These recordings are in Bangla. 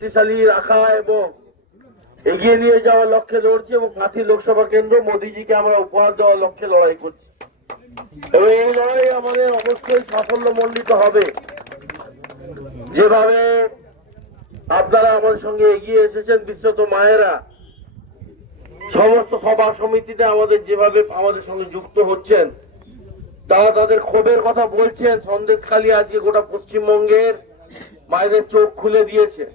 শক্তিশালী রাখা এবং এগিয়ে নিয়ে যাওয়ার লক্ষ্যে লড়ছি এবং কাঁথি লোকসভা কেন্দ্র মোদিজিকে আমরা উপহার দেওয়ার লক্ষ্যে লড়াই করছি। এবং এই লড়াই আমাদের অবশ্যই সাফল্য মণ্ডিত হবে। যেভাবে আপনারা আমার সঙ্গে এগিয়ে এসেছেন, বিশ্বত মায়েরা, সমস্ত সভা সমিতিতে আমাদের যেভাবে আমাদের সঙ্গে যুক্ত হচ্ছেন, তারা তাদের ক্ষোভের কথা বলছেন। সন্দেশখালী আজকে গোটা পশ্চিমবঙ্গের মায়েদের চোখ খুলে দিয়েছে।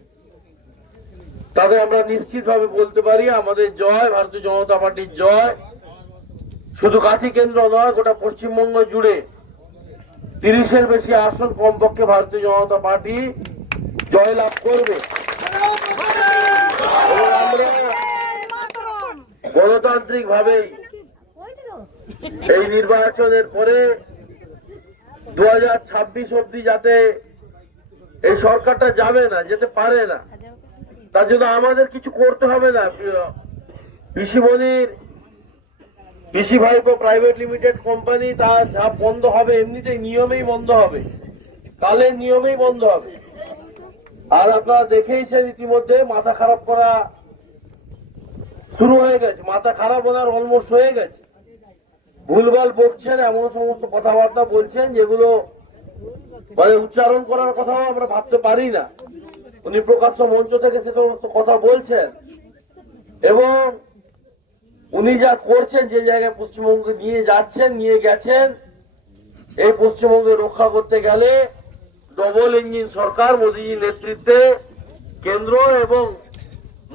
তাদের আমরা নিশ্চিতভাবে বলতে পারি, আমাদের জয়, ভারতীয় জনতা পার্টির জয়। শুধু কাঁথি কেন্দ্র নয়, গোটা পশ্চিমবঙ্গ জুড়ে তিরিশের বেশি আসন কমপক্ষে ভারতীয় জনতা পার্টি জয়লাভ করবে। এবং গণতান্ত্রিক ভাবেই এই নির্বাচনের পরে দু হাজার ছাব্বিশ অব্দি যাতে এই সরকারটা যাবে না, যেতে পারে না তার জন্য আমাদের কিছু করতে হবে না। পিসিমণির পিসি ভাইপো প্রাইভেট লিমিটেড কোম্পানি, তা যা বন্ধ হবে, এমনিতেই নিয়মেই বন্ধ হবে। কালের নিয়মেই বন্ধ হবে। আর আপনারা দেখেইছেন ইতিমধ্যে মাথা খারাপ করা শুরু হয়ে গেছে। মাথা খারাপ ওনার অলমোস্ট হয়ে গেছে। ভুলভাল বকছেন এমন সমস্ত কথাবার্তা বলছেন, যেগুলো মানে উচ্চারণ করার কথাও আমরা ভাবতে পারি না। উনি প্রকাশ্য মঞ্চ থেকে সে সমস্ত কথা বলছেন। এবং উনি যা করছেন, যে জায়গায় পশ্চিমবঙ্গে নিয়ে যাচ্ছেন, নিয়ে গেছেন, এই পশ্চিমবঙ্গে রক্ষা করতে গেলে ডবল ইঞ্জিন সরকার, মোদীজির নেতৃত্বে কেন্দ্র এবং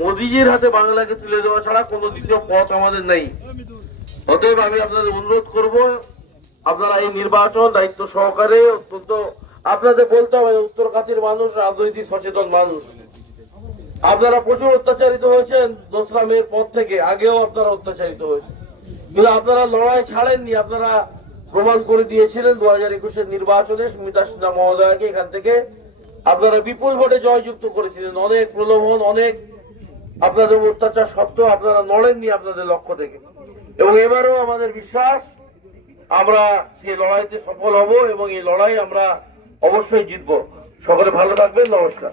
মোদীজির হাতে বাংলাকে তুলে দেওয়া ছাড়া কোনো দ্বিতীয় পথ আমাদের নেই। অতএব আমি আপনাদের অনুরোধ করব, আপনারা এই নির্বাচন দায়িত্ব সহকারে অত্যন্ত আপনাদের বলতে হবে উত্তর কাতির মানুষ, রাজনৈতিক সচেতন মানুষ। আপনারা প্রচুর অত্যাচারিত হয়েছেন দোসরা মেয়ের পর থেকে, আগেও আপনারা অত্যাচারিত হয়েছেন। কিন্তু আপনারা লড়াই ছাড়েননি, আপনারা প্রমাণ করে দিয়েছিলেন দু হাজার একুশের নির্বাচনে সুমিতা সিনহা মহোদয়কে এখান থেকে। আপনারা বিপুল ভোটে জয়যুক্ত করেছিলেন, অনেক প্রলোভন, অনেক আপনাদের অত্যাচার সত্ত্বেও আপনারা নড়েননি আপনাদের লক্ষ্য থেকে। এবং এবারও আমাদের বিশ্বাস, আমরা সেই লড়াইতে সফল হব এবং এই লড়াই আমরা অবশ্যই জিতবো। সকলে ভালো থাকবেন নমস্কার।